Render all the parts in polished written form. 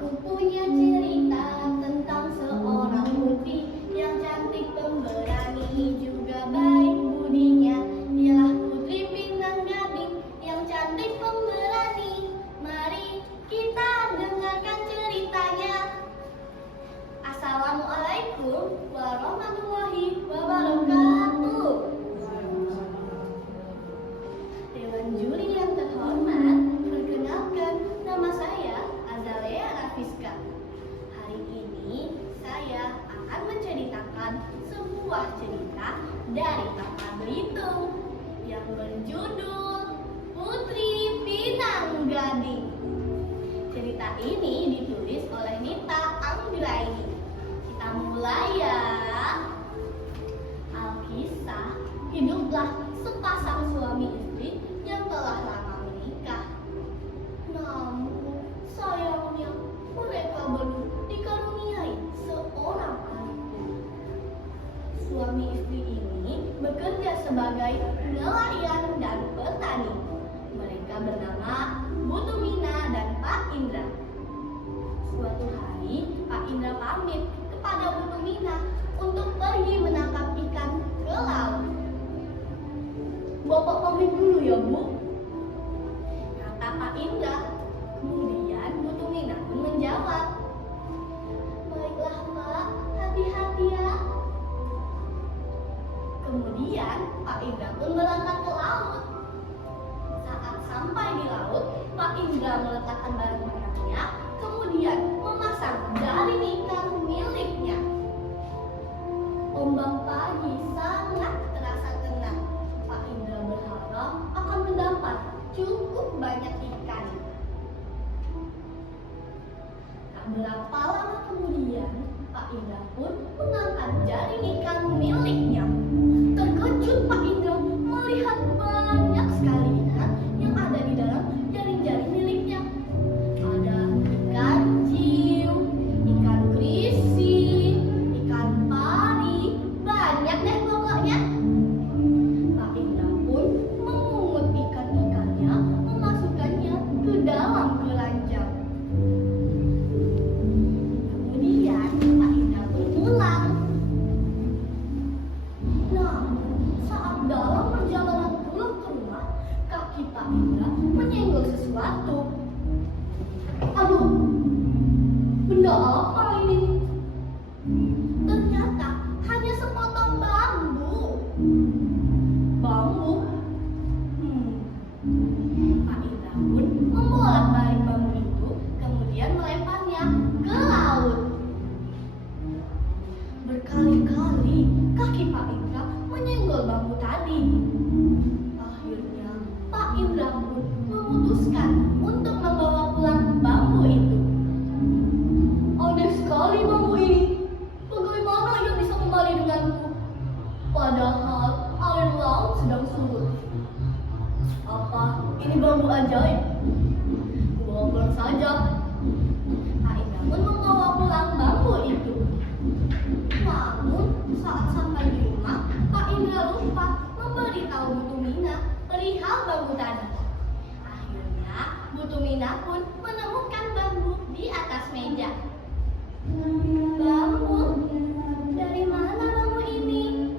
Aku punya cerita tentang seorang putri yang cantik, pemberani, juga baik budinya. Dialah Putri Pinang Gading yang cantik, pemberani. Mari kita dengarkan ceritanya. Assalamualaikum warahmatullahi wabarakatuh. Dewan juri yang terhormat, perkenalkan, nama saya Azalea Rafiska. Hari ini saya akan menceritakan sebuah cerita dari Bangka Belitung yang berjudul Putri Pinang Gading. Cerita ini ditulis oleh Nita Anggraini. Kita mulai ya. Alkisah, hiduplah sepasang suami istri yang telah lama menikah. Namun sayangnya mereka belum dikaruniai seorang anak. Suami istri ini bekerja sebagai nelayan dan petani. Mereka bernama Bu Tumina dan Pak Indra. Suatu hari Pak Indra pamit kepada Bu Tumina untuk pergi menangkap ikan ke laut. Bapak pamit dulu ya, Bu, kata Pak Indra. Kemudian Bu Tumina pun menjawab, baiklah Pak, hati-hati ya. Kemudian Pak Indra pun berangkat ke laut. Saat sampai di laut, Pak Indra meletakkan barang-barangnya, kemudian memasang jaring ikan miliknya. Ombak pagi sangat terasa tenang. Pak Indra berharap akan mendapat cukup banyak ikan. Tak berapa lama kemudian, Pak Indra pun mengangkat jaring ikan miliknya. Terkejut Pak Indra melihat banyak sekali ikan yang ada di dalam jaring-jaring miliknya. Ada ikan ciu, ikan grising, ikan pari, banyak deh pokoknya. Pak Indra pun memungut ikan-ikannya, memasukkannya ke dalam keranjang. Kemudian Pak Indra pun pulang. Namun saat dalam perjalanan pulang ke rumah, kaki Pak Indra menyenggol sesuatu. Aduh, benda apa ini? Ternyata hanya sepotong bambu. Bambu? Pak Indra pun membolak-balik bambu itu, kemudian melemparnya ke laut. Berkali-kali kaki Pak Indra menyenggol bambu tadi. Akhirnya Pak Indra pun memutuskan untuk membawa pulang bambu itu. Aneh sekali bambu ini. Bagaimana ia bisa kembali denganku? Padahal air laut sedang surut. Apa ini bambu ajaib? Bawa pulang saja. Pak Indra pun membawa pulang bambu itu. Namun saat sampai di rumah, Pak Indra lupa memberitahu Bu Tumina perihal bambu tadi. Akhirnya Bu Tumina pun menemukan bambu di atas meja. Bambu? Dari mana bambu ini?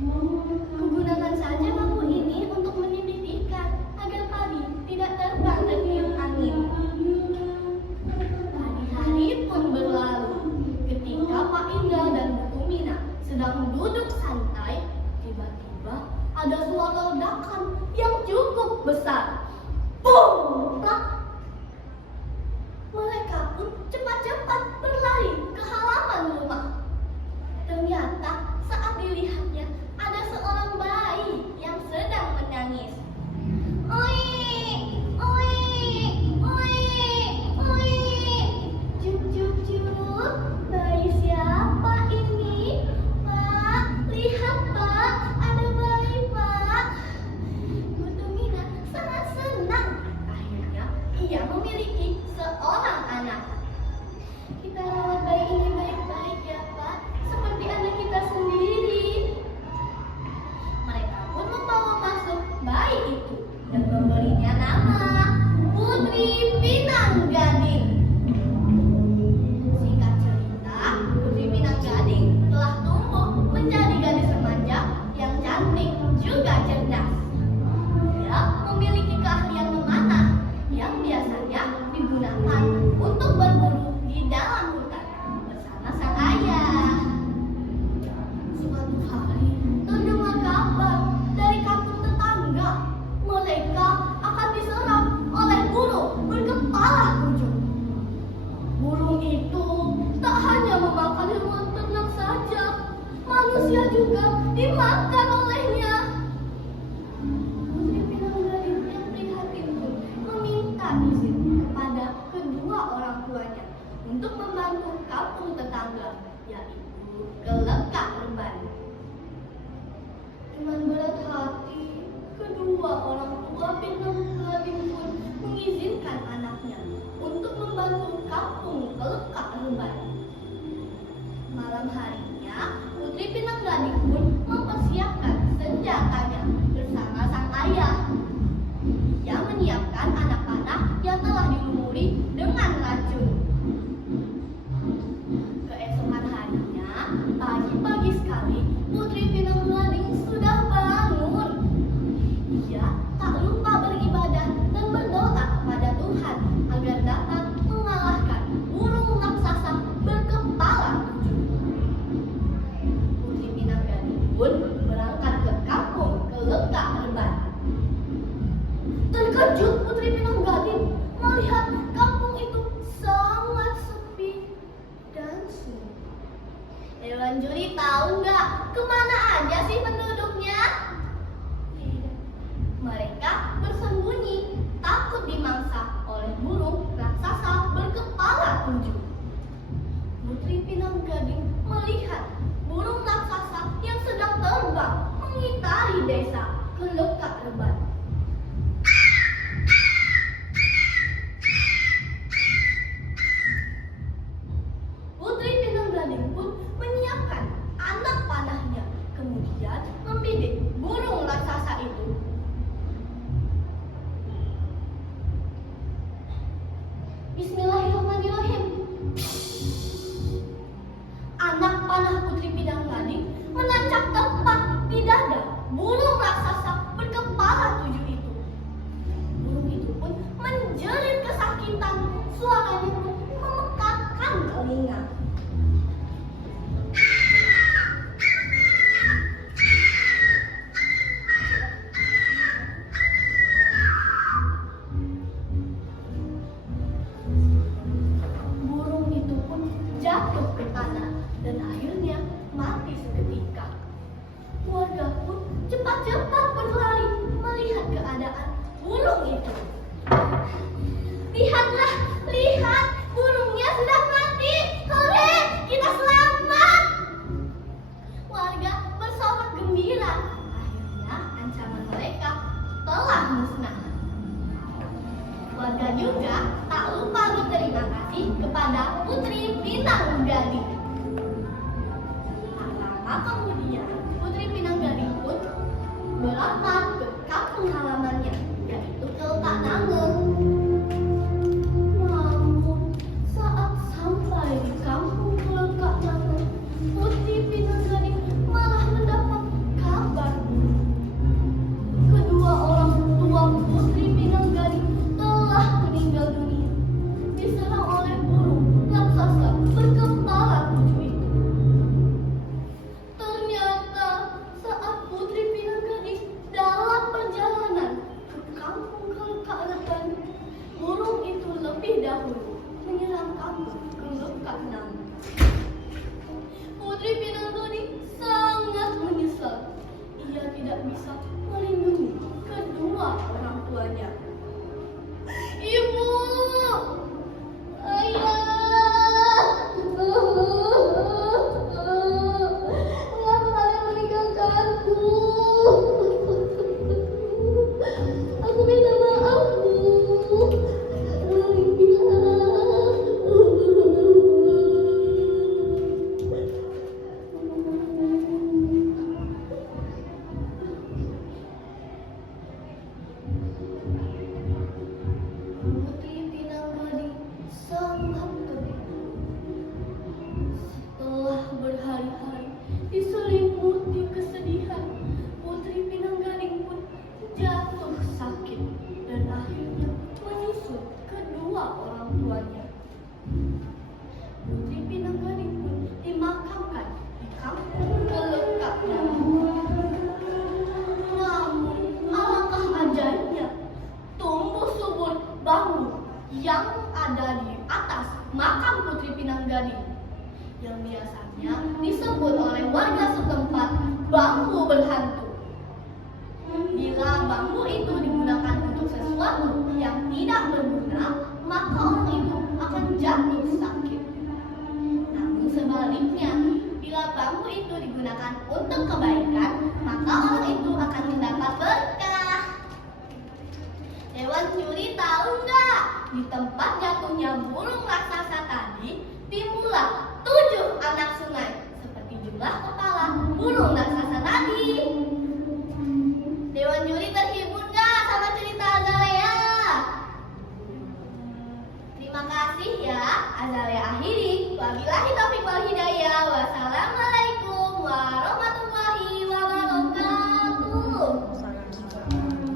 Kugunakan saja bambu ini untuk menindih ikan agar padi tidak terbang tertiup angin. Hari-hari pun berlalu. Ketika Pak Indra dan Bu Tumina sedang duduk santai, tiba-tiba ada suara ledakan yang cukup besar. Boom! Plak! Mereka pun cepat-cepat berlari ke halaman rumah. Ternyata saat dilihatnya ada seorang bayi yang sedang menangis. Oi, oi, oi, oi. Juk, juk, juk. Bayi siapa ini? Pak, lihat Pak, ada bayi Pak. Bu Tumina sangat senang. Akhirnya ia memiliki seorang anak. Kita rawat bayi ini baik-baik ya Pak, seperti anak kita sendiri. Mereka pun membawa masuk bayi itu dan memberinya nama Putri Pinang Gading. hanya digunakan untuk berburu di dalam hutan bersama sang ayah. Suatu hari terdengar kabar dari kampung tetangga. Mereka akan diserang oleh burung berkepala kucing. Burung itu tak hanya memakan hewan ternak saja, manusia juga dimakan olehnya. Putri Pinanggaling yang prihatin pun meminta izin kepada kedua orang tuanya untuk membantu kampung tetangga, yaitu Kelekak Remban. Dengan berat hati, kedua orang tua Pinanggaling pun mengizinkan anaknya untuk membantu kampung Kelekak Remban. Malam harinya, Putri Pinanggaling pun mempersiapkan senjatanya bersama sang ayah. Ia menyiapkan anak panah yang telah dilumuri dengan racun. Keesokan harinya, pagi-pagi sekali, Putri Pinanggaling sudah bangun. Ia tak lupa beribadah dan berdoa kepada Tuhan agar dapat mengalahkan burung raksasa berkepala kucing. Putri Pinanggaling pun berangkat ke kampung Kelekak Remban. Terkejut Putri Pinanggaling melihat kampung itu sangat sepi dan sunyi. Hewan juri tahu nggak kemana aja sih penduduknya? Tidak. Mereka bersembunyi, takut dimangsa oleh burung raksasa berkepala tujuh. Putri Pinanggaling melihat burung raksasa yang sedang terbang mengitari desa Kelekak Remban. Putri Pinanggaling pun menyiapkan anak panahnya, kemudian membidik burung raksasa itu. Bismillahirrahmanirrahim. Anak panah Putri Pinanggaling menancap tepat di dada burung raksasa berkepala tujuh itu. Burung itu pun menjerit kesakitan, suaranya pun memekakkan telinga. Burung itu pun jatuh ke tanah dan akhirnya mati seketika. Warga pun cepat-cepat berlari melihat keadaan burung itu. Lihatlah, lihat, burungnya sudah mati. Hore, kita selamat. Warga bersorak gembira. Akhirnya ancaman mereka telah musnah. Warga juga tak lupa berterima kasih kepada Putri Pinanggaling. Tak lama kemudian, Putri Pinanggaling pun berangkat ke kampung halamannya, yaitu Kelekak Nangeng. Namun, saat sampai di kampung Kelekak Nangeng, Putri Pinanggaling malah mendapat kabar buruk. Kedua orang tua Putri Pinanggaling telah meninggal dunia, diserang oleh burung raksasa berkepala tujuh itu. Ternyata saat Putri Pinanggaling dalam perjalanan ke kampung Kelekak Remban, burung itu lebih dahulu menyerang kampung Kelekak Nangeng. Putri Pinanggaling sangat menyesal. Ia tidak bisa melindungi kedua orang tuanya. Ibu, ayah, mengapa kalian meninggalkanku? Aku minta maaf, Bu. yang ada di atas makam Putri Pinanggading, yang biasanya disebut oleh warga setempat bambu berhantu. Bila bambu itu digunakan untuk sesuatu yang tidak berguna, maka orang itu akan jatuh sakit. Namun sebaliknya, bila bambu itu digunakan untuk kebaikan, maka orang itu akan mendapat berkah. Dewan juri tahu nggak? Di tempat jatuhnya burung raksasa tadi, timbullah 7 anak sungai, seperti jumlah kepala burung raksasa tadi. Dewan juri terhibur nggak sama cerita Azalea? Terima kasih ya, Azalea akhiri. Wabillahi taufiq